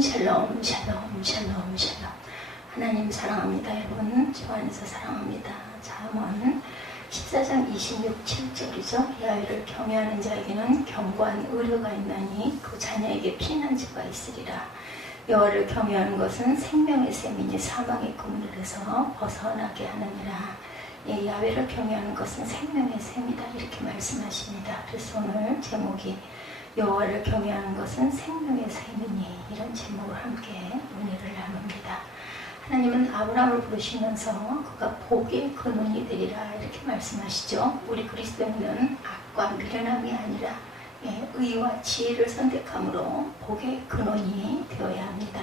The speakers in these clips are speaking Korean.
샬롬 샬롬 샬롬 샬롬 샬롬. 하나님 사랑합니다. 여러분 주 안에서 사랑합니다. 잠언 14장 26, 7절이죠. 야훼를 경외하는 자에게는 견고한 의뢰가 있나니 그 자녀에게 피난처가 있으리라. 여호와를 경외하는 것은 생명의 샘이니 사망의 그물에서 벗어나게 하느니라. 예, 야훼를 경외하는 것은 생명의 샘이다 이렇게 말씀하십니다. 그래서 오늘 제목이 여호와를 경외하는 것은 생명의 샘이니 이런 제목을 함께 논의를 나눕니다. 하나님은 아브라함을 부르시면서 그가 복의 근원이 되리라 이렇게 말씀하시죠. 우리 그리스도인은 악과 미련함이 아니라 의와 지혜를 선택함으로 복의 근원이 되어야 합니다.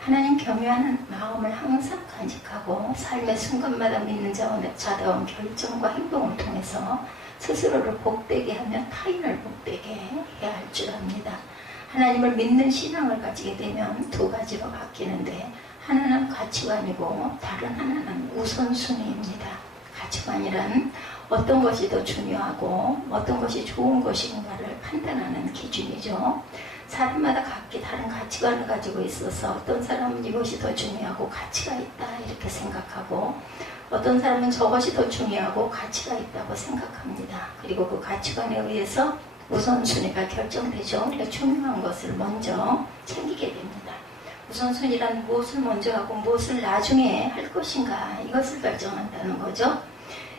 하나님 경외하는 마음을 항상 간직하고 삶의 순간마다 믿는 자다운 결정과 행동을 통해서 스스로를 복되게 하며 타인을 복되게 해야 할 줄 압니다. 하나님을 믿는 신앙을 가지게 되면 두 가지로 바뀌는데 하나는 가치관이고 다른 하나는 우선순위입니다. 가치관이란 어떤 것이 더 중요하고 어떤 것이 좋은 것인가를 판단하는 기준이죠. 사람마다 각기 다른 가치관을 가지고 있어서 어떤 사람은 이것이 더 중요하고 가치가 있다 이렇게 생각하고 어떤 사람은 저것이 더 중요하고 가치가 있다고 생각합니다. 그리고 그 가치관에 의해서 우선순위가 결정되죠. 우리가 중요한 것을 먼저 챙기게 됩니다. 우선순위란 무엇을 먼저 하고 무엇을 나중에 할 것인가 이것을 결정한다는 거죠.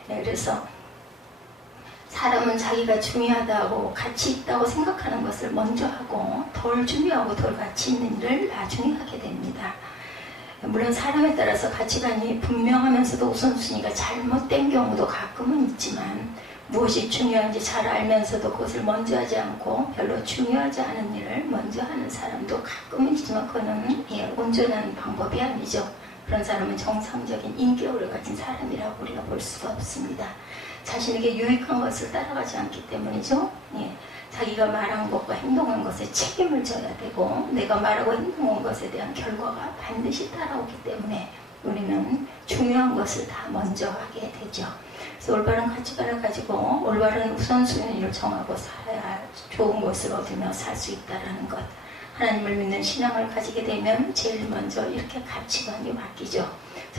그래서 사람은 자기가 중요하다고 가치 있다고 생각하는 것을 먼저 하고 덜 중요하고 덜 가치 있는 일을 나중에 하게 됩니다. 물론 사람에 따라서 가치관이 분명하면서도 우선순위가 잘못된 경우도 가끔은 있지만 무엇이 중요한지 잘 알면서도 그것을 먼저 하지 않고 별로 중요하지 않은 일을 먼저 하는 사람도 가끔은 있지만 그거는 온전한 방법이 아니죠. 그런 사람은 정상적인 인격을 가진 사람이라고 우리가 볼 수가 없습니다. 자신에게 유익한 것을 따라가지 않기 때문이죠. 자기가 말한 것과 행동한 것에 책임을 져야 되고 내가 말하고 행동한 것에 대한 결과가 반드시 따라오기 때문에 우리는 중요한 것을 다 먼저 하게 되죠. 그래서 올바른 가치관을 가지고 올바른 우선순위를 정하고 살아야 좋은 것을 얻으며 살 수 있다는 것. 하나님을 믿는 신앙을 가지게 되면 제일 먼저 이렇게 가치관이 바뀌죠.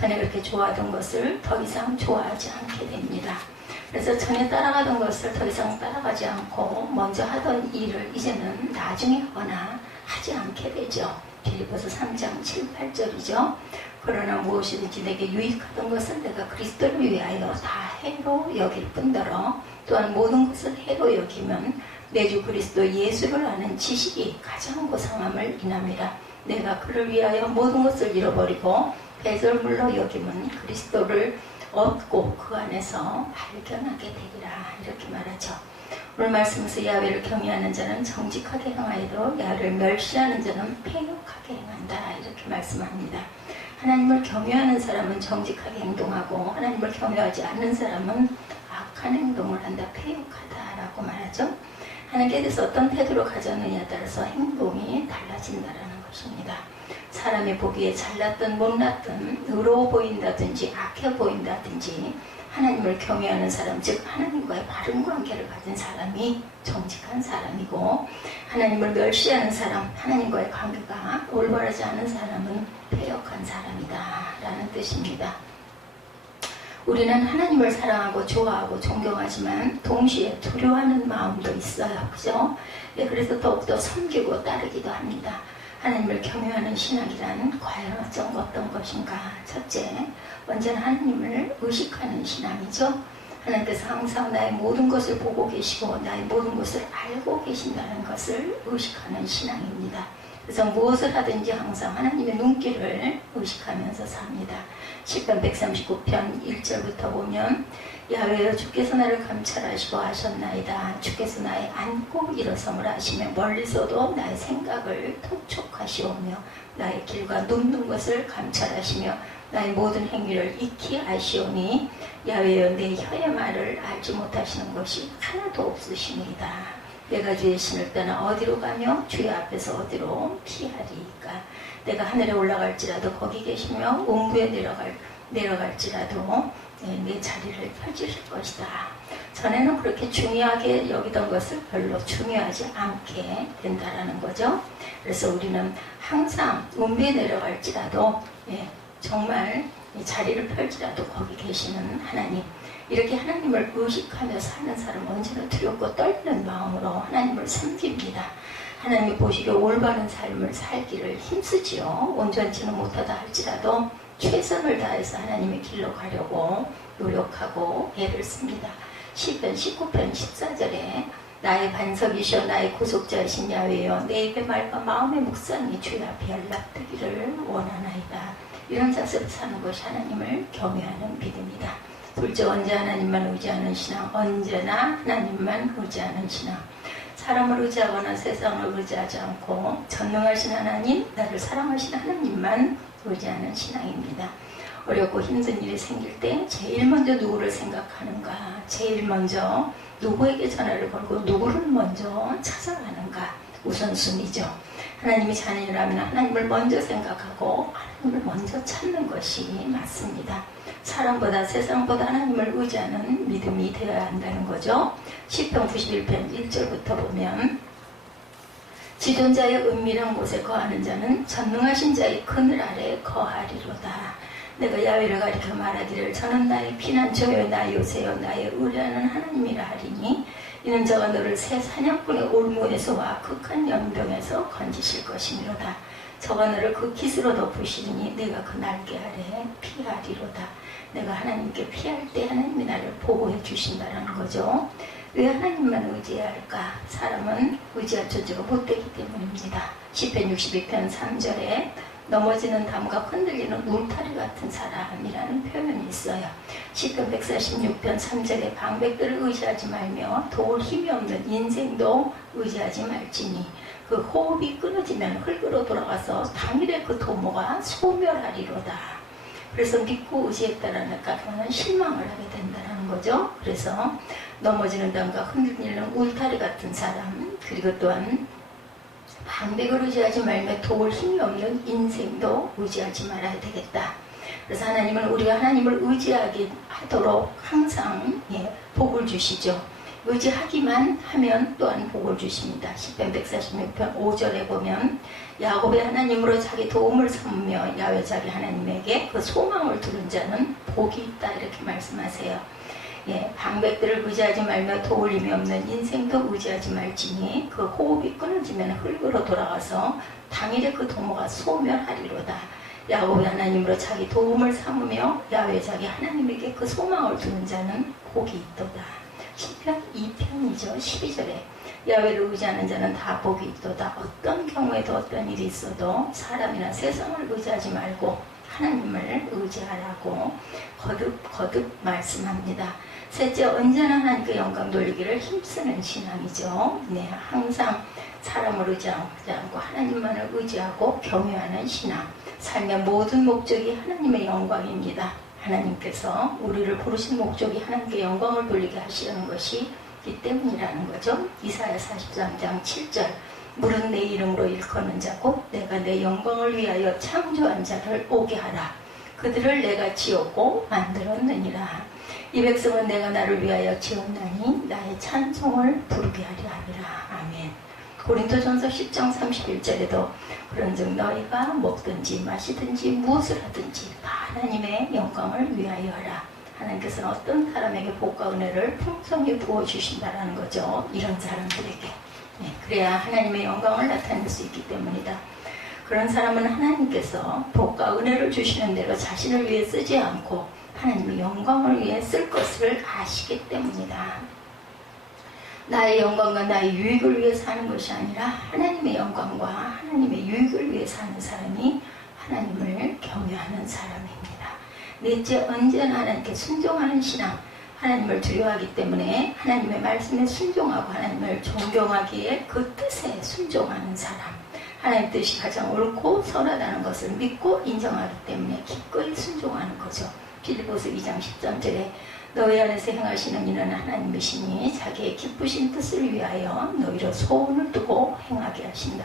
전에 그렇게 좋아하던 것을 더 이상 좋아하지 않게 됩니다. 그래서 전에 따라가던 것을 더 이상 따라가지 않고 먼저 하던 일을 이제는 나중에 하거나 하지 않게 되죠. 빌립보서 3장 7, 8절이죠. 그러나 무엇이든지 내게 유익하던 것을 내가 그리스도를 위하여 다 해로 여길 뿐더러 또한 모든 것을 해로 여기면 내 주 그리스도 예수를 아는 지식이 가장 고상함을 인함이라. 내가 그를 위하여 모든 것을 잃어버리고 배설물로 여기면 그리스도를 얻고 그 안에서 발견하게 되리라 이렇게 말하죠. 오늘 말씀에서 야훼를 경외하는 자는 정직하게 행하여도 야훼를 멸시하는 자는 패역하게 행한다 이렇게 말씀합니다. 하나님을 경외하는 사람은 정직하게 행동하고 하나님을 경외하지 않는 사람은 악한 행동을 한다, 패역하다라고 말하죠. 하나님께 대해서 어떤 태도로 가졌느냐에 따라서 행동이 달라진다라는 것입니다. 사람이 보기에 잘났든 못났든 의로워 보인다든지 악해 보인다든지 하나님을 경외하는 사람, 즉 하나님과의 바른 관계를 가진 사람이 정직한 사람이고 하나님을 멸시하는 사람, 하나님과의 관계가 올바르지 않은 사람은 패역한 사람이다 라는 뜻입니다. 우리는 하나님을 사랑하고 좋아하고 존경하지만 동시에 두려워하는 마음도 있어요. 그죠? 그래서 더욱더 섬기고 따르기도 합니다. 하나님을 경외하는 신앙이란 과연 어떤 것인가? 첫째, 언제나 하나님을 의식하는 신앙이죠. 하나님께서 항상 나의 모든 것을 보고 계시고 나의 모든 것을 알고 계신다는 것을 의식하는 신앙입니다. 그래서 무엇을 하든지 항상 하나님의 눈길을 의식하면서 삽니다. 시편 139편 1절부터 보면 야훼여 주께서 나를 감찰하시고 하셨나이다. 주께서 나의 앉고 일어섬을 하시며 멀리서도 나의 생각을 통촉하시오며 나의 길과 눕는 것을 감찰하시며 나의 모든 행위를 익히 아시오니 야훼여 내 혀의 말을 알지 못하시는 것이 하나도 없으시니이다. 내가 주의 신을 떠나 어디로 가며 주의 앞에서 어디로 피하리이까. 내가 하늘에 올라갈지라도 거기 계시며 음부에 내려갈지라도 내 자리를 펼치실 것이다. 전에는 그렇게 중요하게 여기던 것을 별로 중요하지 않게 된다라는 거죠. 그래서 우리는 항상 운비에 내려갈지라도 정말 이 자리를 펼지라도 거기 계시는 하나님, 이렇게 하나님을 의식하며 사는 사람은 언제나 두렵고 떨리는 마음으로 하나님을 섬깁니다. 하나님이 보시기에 올바른 삶을 살기를 힘쓰지요. 온전치는 못하다 할지라도 최선을 다해서 하나님의 길로 가려고 노력하고 애를 씁니다. 시편 19편 14절에 나의 반석이시여 나의 구속자이신 야훼여 내 입의 말과 마음의 묵상이 주의 앞에 연락되기를 원하나이다. 이런 자세로 사는 것이 하나님을 경외하는 믿음이다. 둘째, 언제 하나님만 의지하는 신앙, 언제나 하나님만 의지하는 신앙. 사람을 의지하거나 세상을 의지하지 않고 전능하신 하나님, 나를 사랑하신 하나님만 의지하는 신앙입니다. 어렵고 힘든 일이 생길 때 제일 먼저 누구를 생각하는가, 제일 먼저 누구에게 전화를 걸고 누구를 먼저 찾아가는가, 우선순위죠. 하나님이 자녀라면 하나님을 먼저 생각하고 하나님을 먼저 찾는 것이 맞습니다. 사람보다 세상보다 하나님을 의지하는 믿음이 되어야 한다는 거죠. 시편 91편 1절부터 보면 지존자의 은밀한 곳에 거하는 자는 전능하신 자의 그늘 아래 거하리로다. 내가 야훼를 가리켜 말하기를 저는 나의 피난처여 나의 요새여 나의 의뢰하는 하나님이라 하리니 이는 저가 너를 새 사냥꾼의 올무에서와 극한 연병에서 건지실 것이미로다. 저가 너를 그 깃으로 덮으시니 내가 그 날개 아래 피하리로다. 내가 하나님께 피할 때 하나님이 나를 보호해 주신다는 거죠. 왜 하나님만 의지해야 할까? 사람은 의지할 존재가 못되기 때문입니다. 시편 62편 3절에 넘어지는 담과 흔들리는 울타리 같은 사람이라는 표현이 있어요. 시편 146편 3절에 방백들을 의지하지 말며 도울 힘이 없는 인생도 의지하지 말지니 그 호흡이 끊어지면 흙으로 돌아가서 당일에 그 도모가 소멸하리로다. 그래서 믿고 의지했다라니까 그는 실망을 하게 된다는 거죠. 그래서 넘어지는 담과 흔들리는 울타리 같은 사람, 그리고 또한 방백을 의지하지 말며 도울 힘이 없는 인생도 의지하지 말아야 되겠다. 그래서 하나님은 우리가 하나님을 의지하게 하도록 항상 복을 주시죠. 의지하기만 하면 또한 복을 주십니다. 시편 146편 5절에 보면 야곱의 하나님으로 자기 도움을 삼으며 야훼 자기 하나님에게 그 소망을 두는 자는 복이 있다, 이렇게 말씀하세요. 방백들을 의지하지 말며 도울 힘이 없는 인생도 의지하지 말지니 그 호흡이 끊어지면 흙으로 돌아가서 당일에 그 도모가 소멸하리로다. 야곱의 하나님으로 자기 도움을 삼으며 야훼 자기 하나님에게 그 소망을 두는 자는 복이 있도다. 시편 2편이죠. 12절에 야훼를 의지하는 자는 다 복이 있도다. 어떤 경우에도 어떤 일이 있어도 사람이나 세상을 의지하지 말고 하나님을 의지하라고 거듭 말씀합니다. 셋째, 언제나 하나님께 영광 돌리기를 힘쓰는 신앙이죠. 항상 사람을 의지하지 않고 하나님만을 의지하고 경외하는 신앙. 삶의 모든 목적이 하나님의 영광입니다. 하나님께서 우리를 부르신 목적이 하나님께 영광을 돌리게 하시려는 것이 이 때문이라는 거죠. 이사야 43장 7절 물은 내 이름으로 일컫는 자고 내가 내 영광을 위하여 창조한 자를 오게 하라. 그들을 내가 지었고 만들었느니라. 이 백성은 내가 나를 위하여 지었나니 나의 찬송을 부르게 하려 함이라. 아멘. 고린도전서 10장 31절에도 그런즉 너희가 먹든지 마시든지 무엇을 하든지 다 하나님의 영광을 위하여 하라. 하나님께서는 어떤 사람에게 복과 은혜를 풍성히 부어주신다는 거죠. 이런 사람들에게. 그래야 하나님의 영광을 나타낼 수 있기 때문이다. 그런 사람은 하나님께서 복과 은혜를 주시는 대로 자신을 위해 쓰지 않고 하나님의 영광을 위해 쓸 것을 아시기 때문이다. 나의 영광과 나의 유익을 위해 사는 것이 아니라 하나님의 영광과 하나님의 유익을 위해 사는 사람이 하나님을 경외하는 사람입니다. 넷째, 언제나 하나님께 순종하는 신앙. 하나님을 두려워하기 때문에 하나님의 말씀에 순종하고 하나님을 존경하기에 그 뜻에 순종하는 사람. 하나님 뜻이 가장 옳고 선하다는 것을 믿고 인정하기 때문에 기꺼이 순종하는 거죠. 빌립보서 2장 13절에 너희 안에서 행하시는 이는 하나님이시니 자기의 기쁘신 뜻을 위하여 너희로 소원을 두고 행하게 하신다.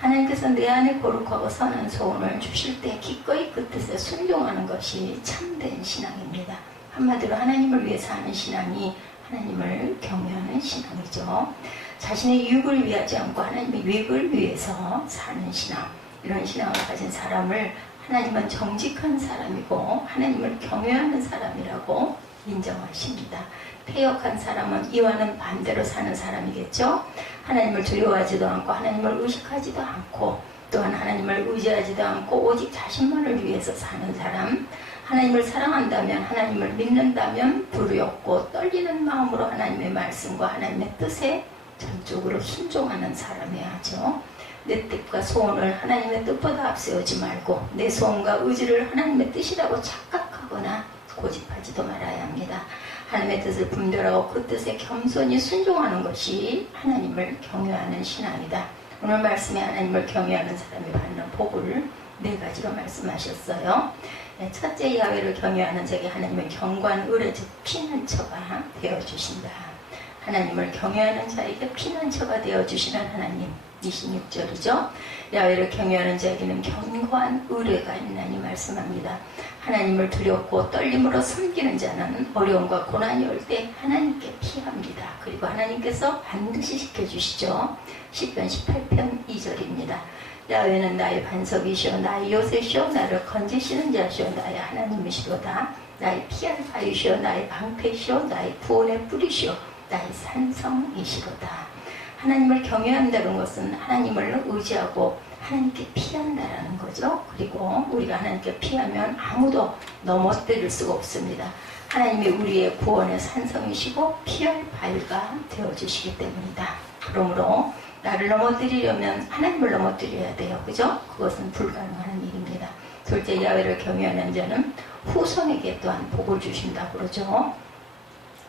하나님께서 내 안에 거룩하고 선한 소원을 주실 때 기꺼이 그 뜻에 순종하는 것이 참된 신앙입니다. 한마디로 하나님을 위해 사는 신앙이 하나님을 경외하는 신앙이죠. 자신의 유익을 위하지 않고 하나님의 유익을 위해서 사는 신앙, 이런 신앙을 가진 사람을 하나님은 정직한 사람이고 하나님을 경외하는 사람이라고 인정하십니다. 패역한 사람은 이와는 반대로 사는 사람이겠죠. 하나님을 두려워하지도 않고 하나님을 의식하지도 않고 또한 하나님을 의지하지도 않고 오직 자신만을 위해서 사는 사람, 하나님을 사랑한다면, 하나님을 믿는다면 두렵고 떨리는 마음으로 하나님의 말씀과 하나님의 뜻에 전적으로 순종하는 사람이야 하죠. 내 뜻과 소원을 하나님의 뜻보다 앞세우지 말고 내 소원과 의지를 하나님의 뜻이라고 착각하거나 고집하지도 말아야 합니다. 하나님의 뜻을 분별하고 그 뜻에 겸손히 순종하는 것이 하나님을 경외하는 신앙이다. 오늘 말씀에 하나님을 경외하는 사람이 받는 복을 4가지로 말씀하셨어요. 첫째, 야훼를 경외하는 자에게 하나님은 경관, 의뢰, 즉 피난처가 되어주신다. 하나님을 경외하는 자에게 피난처가 되어주시는 하나님. 26절이죠. 야훼를 경외하는 자에게는 경관, 의뢰가 있나니 말씀합니다. 하나님을 두렵고 떨림으로 섬기는 자는 어려움과 고난이 올 때 하나님께 피합니다. 그리고 하나님께서 반드시 지켜주시죠. 시편 18편 2절입니다. 야훼는 나의 반석이시오 나의 요새시오 나를 건지시는 자시오 나의 하나님이시로다. 나의 피할 바위시오 나의 방패시오 나의 구원의 뿌리시오 나의 산성이시로다. 하나님을 경외한다는 것은 하나님을 의지하고 하나님께 피한다라는 거죠. 그리고 우리가 하나님께 피하면 아무도 넘어뜨릴 수가 없습니다. 하나님이 우리의 구원의 산성이시고 피할 바위가 되어주시기 때문이다. 그러므로 나를 넘어뜨리려면 하나님을 넘어뜨려야 돼요. 그죠? 그것은 불가능한 일입니다. 둘째, 야훼를 경외하는 자는 후손에게 또한 복을 주신다 그러죠.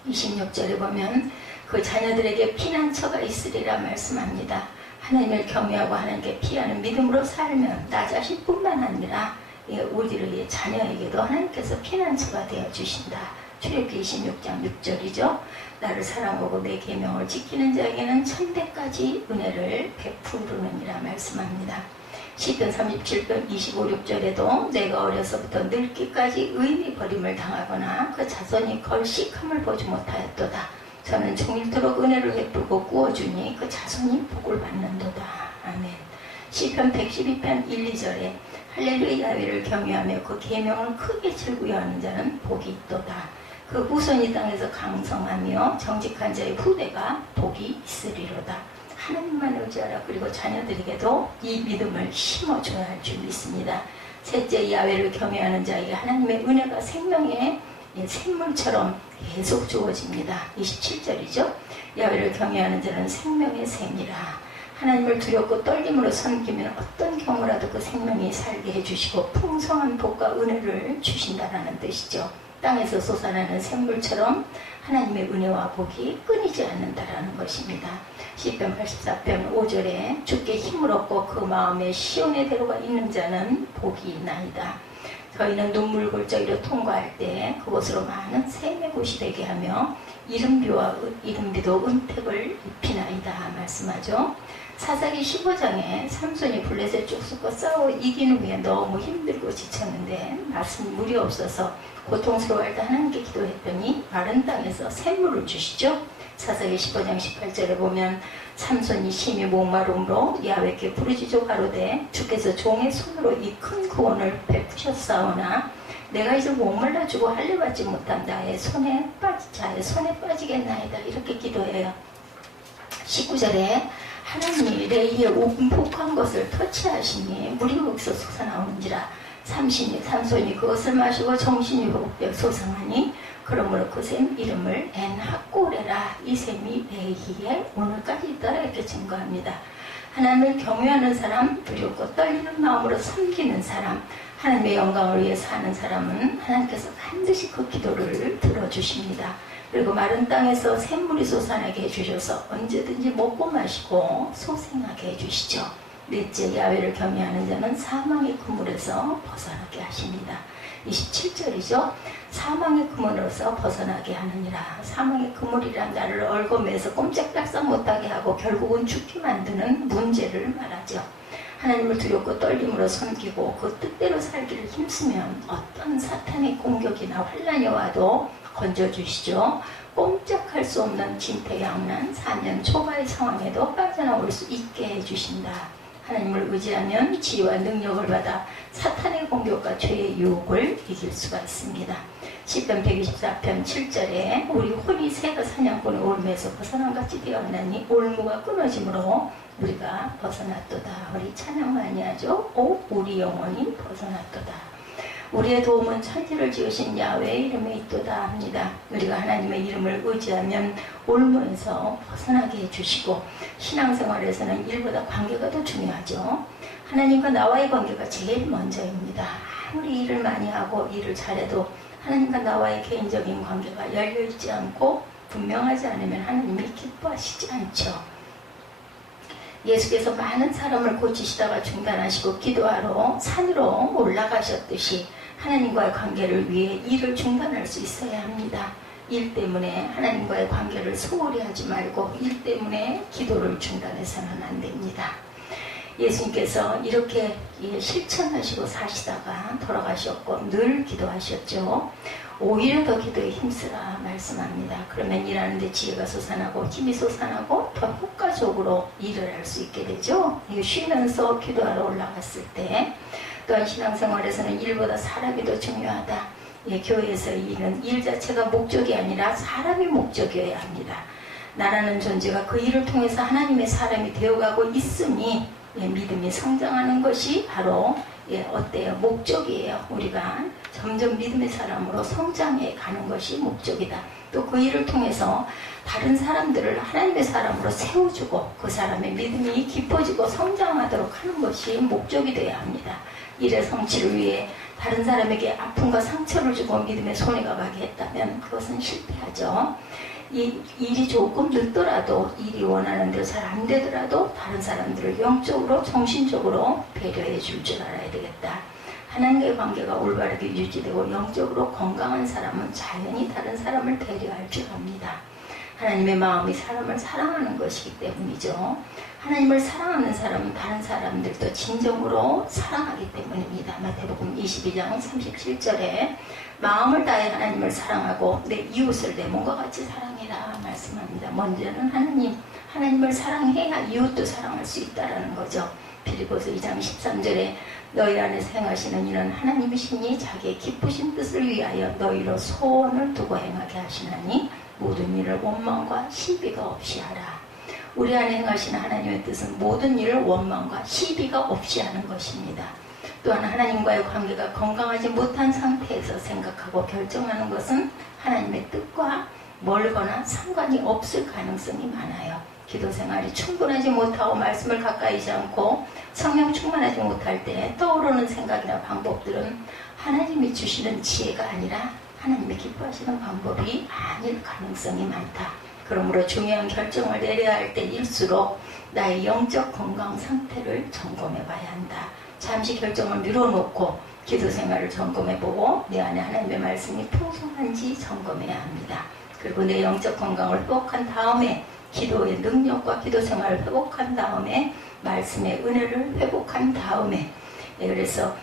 26절에 보면 그 자녀들에게 피난처가 있으리라 말씀합니다. 하나님을 경외하고 하나님께 피하는 믿음으로 살면 나 자신뿐만 아니라 우리의 자녀에게도 하나님께서 피난처가 되어주신다. 출애굽기 26장 6절이죠. 나를 사랑하고 내 계명을 지키는 자에게는 천대까지 은혜를 베푸르느니라 말씀합니다. 시편 37편 25, 6절에도 내가 어려서부터 늙기까지 의인이 버림을 당하거나 그 자손이 걸식함을 보지 못하였도다. 저는 종일토록 은혜를 베풀고 구워주니 그 자손이 복을 받는도다. 아멘. 시편 112편 1, 2절에 할렐루야 야훼를 경외하며 그 계명을 크게 즐거워하는 자는 복이 있도다. 그 후손이 땅에서 강성하며 정직한 자의 후대가 복이 있으리로다. 하나님만 의지하라. 그리고 자녀들에게도 이 믿음을 심어줘야 할 줄 믿습니다. 셋째, 야훼를 경외하는 자에게 하나님의 은혜가 생명의 샘물처럼 계속 주어집니다. 27절이죠. 야훼를 경외하는 자는 생명의 샘이라. 하나님을 두렵고 떨림으로 섬기면 어떤 경우라도 그 생명이 살게 해주시고 풍성한 복과 은혜를 주신다라는 뜻이죠. 땅에서 솟아나는 샘물처럼 하나님의 은혜와 복이 끊이지 않는다라는 것입니다. 시편 84편 5절에 주께 힘을 얻고 그 마음에 시온의 대로가 있는 자는 복이 있나이다. 저희는 눈물 골짜기로 통과할 때 그곳으로 많은 샘의 곳이 되게 하며 이른비도 은택을 입히나이다 말씀하죠. 사사기 15장에 삼손이 블레셋 족속과 싸워 이기는 위해 너무 힘들고 지쳤는데 말씀 물이 없어서 고통스러워할 때 하나님께 기도했더니 마른 땅에서 샘물을 주시죠. 사사기 15장 18절에 보면 삼손이 심히 목마름으로 야훼께 부르짖어 가로되 주께서 종의 손으로 이 큰 구원을 베푸셨사오나 내가 이제 목말라 주고 할례받지 못한 자의 손에 빠지겠나이다. 이렇게 기도해요. 19절에 하나님이 레이의 오분폭한 것을 터치하시니 물이 거기서 솟아나오는지라 삼손이 그것을 마시고 정신이 회복되어 솟아나니 그러므로 그 샘 이름을 엔하꼬레라. 이 샘이 레이에 오늘까지 있더라. 이렇게 증거합니다. 하나님을 경외하는 사람, 두렵고 떨리는 마음으로 섬기는 사람, 하나님의 영광을 위해 사는 사람은 하나님께서 반드시 그 기도를 들어주십니다. 그리고 마른 땅에서 샘물이 솟아나게 해주셔서 언제든지 먹고 마시고 소생하게 해주시죠. 넷째, 야훼를 경외하는 자는 사망의 그물에서 벗어나게 하십니다. 27절이죠. 사망의 그물에서 벗어나게 하느니라. 사망의 그물이란 나를 얼거매서 꼼짝달싹 못하게 하고 결국은 죽게 만드는 문제를 말하죠. 하나님을 두렵고 떨림으로 섬기고 그 뜻대로 살기를 힘쓰면 어떤 사탄의 공격이나 환난이 와도 건져주시죠. 꼼짝할 수 없는 진퇴양난 4년 초과의 상황에도 빠져나올 수 있게 해주신다. 하나님을 의지하면 지혜와 능력을 받아 사탄의 공격과 죄의 유혹을 이길 수가 있습니다. 시편 124편 7절에 우리 혼이 새가 사냥꾼의 올무에서 벗어난 같이 되었나니 올무가 끊어짐으로 우리가 벗어났도다. 우리 찬양 많이 하죠. 오 우리 영혼이 벗어났도다. 우리의 도움은 천지를 지으신 야훼의 이름에 있도다 합니다. 우리가 하나님의 이름을 의지하면 올무에서 벗어나게 해주시고, 신앙생활에서는 일보다 관계가 더 중요하죠. 하나님과 나와의 관계가 제일 먼저입니다. 아무리 일을 많이 하고 일을 잘해도 하나님과 나와의 개인적인 관계가 열려있지 않고 분명하지 않으면 하나님이 기뻐하시지 않죠. 예수께서 많은 사람을 고치시다가 중단하시고 기도하러 산으로 올라가셨듯이 하나님과의 관계를 위해 일을 중단할 수 있어야 합니다. 일 때문에 하나님과의 관계를 소홀히 하지 말고 일 때문에 기도를 중단해서는 안 됩니다. 예수님께서 이렇게 실천하시고 사시다가 돌아가셨고 늘 기도하셨죠. 오히려 더 기도에 힘쓰라 말씀합니다. 그러면 일하는데 지혜가 솟아나고 힘이 솟아나고 더 효과적으로 일을 할 수 있게 되죠. 쉬면서 기도하러 올라갔을 때, 또한 신앙생활에서는 일보다 사람이 더 중요하다. 교회에서 일은 일 자체가 목적이 아니라 사람이 목적이어야 합니다. 나라는 존재가 그 일을 통해서 하나님의 사람이 되어가고 있으니 믿음이 성장하는 것이 바로 어때요? 목적이에요. 우리가 점점 믿음의 사람으로 성장해 가는 것이 목적이다. 또 그 일을 통해서 다른 사람들을 하나님의 사람으로 세워주고 그 사람의 믿음이 깊어지고 성장하도록 하는 것이 목적이 되어야 합니다. 일의 성취를 위해 다른 사람에게 아픔과 상처를 주고 믿음의 손해가 가게 했다면 그것은 실패하죠. 이 일이 조금 늦더라도, 일이 원하는 대로 잘 안 되더라도 다른 사람들을 영적으로 정신적으로 배려해 줄 줄 알아야 되겠다. 하나님과의 관계가 올바르게 유지되고 영적으로 건강한 사람은 자연히 다른 사람을 배려할 줄 압니다. 하나님의 마음이 사람을 사랑하는 것이기 때문이죠. 하나님을 사랑하는 사람은 다른 사람들도 진정으로 사랑하기 때문입니다. 마태복음 22장 37절에 마음을 다해 하나님을 사랑하고 내 이웃을 내 몸과 같이 사랑해라 말씀합니다. 먼저는 하나님을 사랑해야 이웃도 사랑할 수 있다는 거죠. 빌립보서 2장 13절에 너희 안에서 행하시는 이는 하나님이시니 자기의 기쁘신 뜻을 위하여 너희로 소원을 두고 행하게 하시나니 모든 일을 원망과 시비가 없이 하라. 우리 안에 행하시는 하나님의 뜻은 모든 일을 원망과 시비가 없이 하는 것입니다. 또한 하나님과의 관계가 건강하지 못한 상태에서 생각하고 결정하는 것은 하나님의 뜻과 멀거나 상관이 없을 가능성이 많아요. 기도 생활이 충분하지 못하고 말씀을 가까이지 않고 성령 충만하지 못할 때 떠오르는 생각이나 방법들은 하나님이 주시는 지혜가 아니라 하나님이 기뻐하시는 방법이 아닐 가능성이 많다. 그러므로 중요한 결정을 내려야 할 때일수록 나의 영적 건강 상태를 점검해 봐야 한다. 잠시 결정을 미뤄놓고 기도 생활을 점검해보고 내 안에 하나님의 말씀이 풍성한지 점검해야 합니다. 그리고 내 영적 건강을 회복한 다음에 기도의 능력과 기도 생활을 회복한 다음에 말씀의 은혜를 회복한 다음에 그래서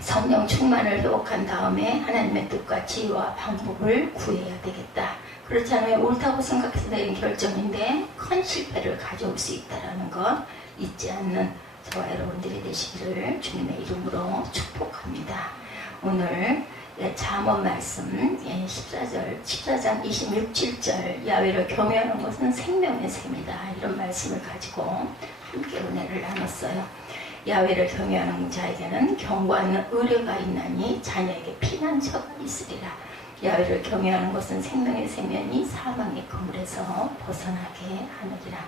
성령 충만을 회복한 다음에 하나님의 뜻과 지혜와 방법을 구해야 되겠다. 그렇지 않으면 옳다고 생각해서 내린 결정인데 큰 실패를 가져올 수 있다는 것 잊지 않는 저와 여러분들이 되시기를 주님의 이름으로 축복합니다. 오늘 잠언 말씀 14장 26, 7절 야훼를 경외하는 것은 생명의 셈이다. 이런 말씀을 가지고 함께 은혜를 나눴어요. 야훼를 경외하는 자에게는 경고하는 의뢰가 있나니 자녀에게 피난처가 있으리라. 야훼를 경외하는 것은 생명의 셈이니 사망의 그물에서 벗어나게 하느니라.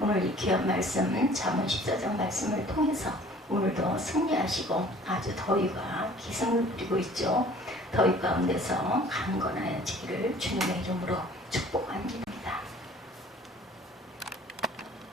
오늘 이 귀한 말씀 잠언 14장 말씀을 통해서 오늘도 승리하시고 아주 더위가 기승을 부리고 있죠. 더위 가운데서 강건하여지기를 주님의 이름으로 축복합니다.